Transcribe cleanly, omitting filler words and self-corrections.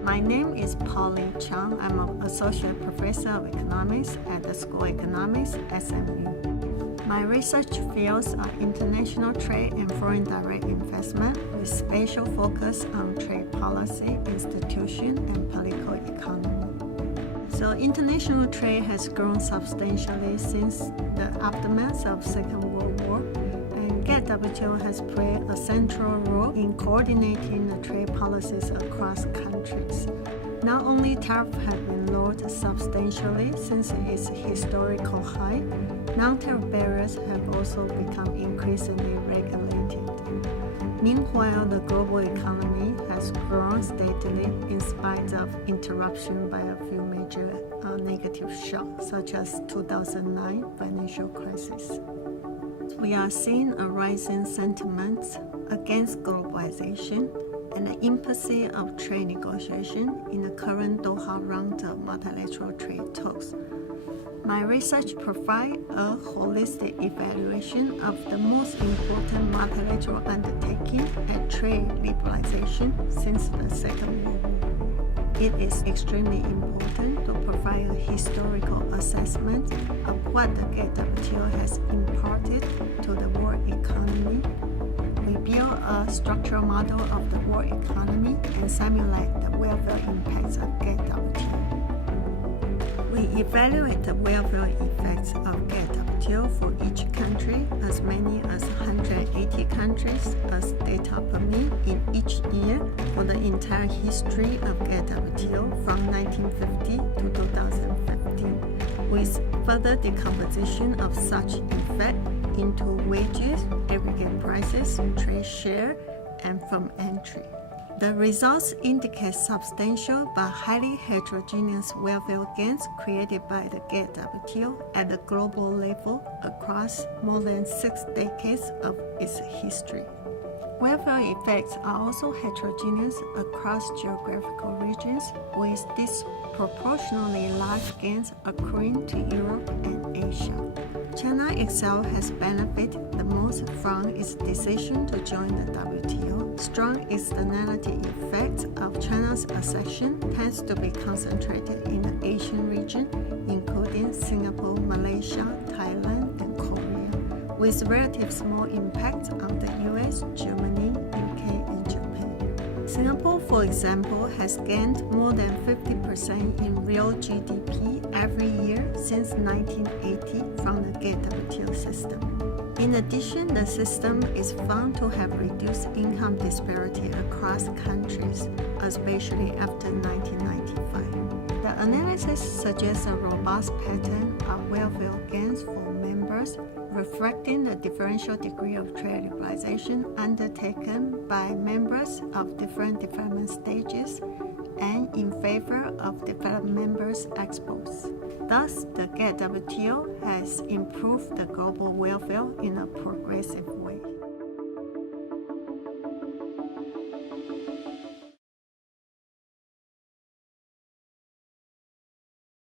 My name is Pao Li Chang. I'm an Associate Professor of Economics at the School of Economics, SMU. My research fields are international trade and foreign direct investment with special focus on trade policy, institution, and political economy. So international trade has grown substantially since the aftermath of Second World War, and GATT has played a central role in coordinating the trade policies across countries. Not only tariffs have been lowered substantially since its historical high, non-tariff barriers have also become increasingly regulated. Meanwhile, the global economy has grown steadily in spite of interruption by a few major negative shocks, such as 2009 financial crisis. We are seeing a rising sentiment against globalization and the impetus of trade negotiation in the current Doha round of multilateral trade talks. My research provides a holistic evaluation of the most important multilateral undertaking and trade liberalization since the Second World War. It is extremely important to provide a historical assessment of what the GATT has imparted to the world economy. We build a structural model of the world economy and simulate the welfare impacts of GATT. We evaluate the welfare effects of GATT for each country, as many as 180 countries as data permit in each year for the entire history of GATT from 1950 to 2015, with further decomposition of such effect into wages, aggregate prices, trade share, and firm entry. The results indicate substantial but highly heterogeneous welfare gains created by the GATT at the global level across more than 6 decades of its history. Welfare effects are also heterogeneous across geographical regions, with disproportionately large gains occurring to Europe and Asia. China itself has benefited the most from its decision to join the WTO. Strong externality effects of China's accession tends to be concentrated in the Asian region, including Singapore, Malaysia, Thailand, and Korea, with relative small impacts on the US, Germany, UK, and Japan. Singapore, for example, has gained more than 50% in real GDP every year since 1980 from the GATT system. In addition, the system is found to have reduced income disparity across countries, especially after 1995. The analysis suggests a robust pattern of welfare gains for members, reflecting the differential degree of trade liberalization undertaken by members of different development stages and in favor of developed members' exports. Thus, the GATT has improved the global welfare in a progressive way.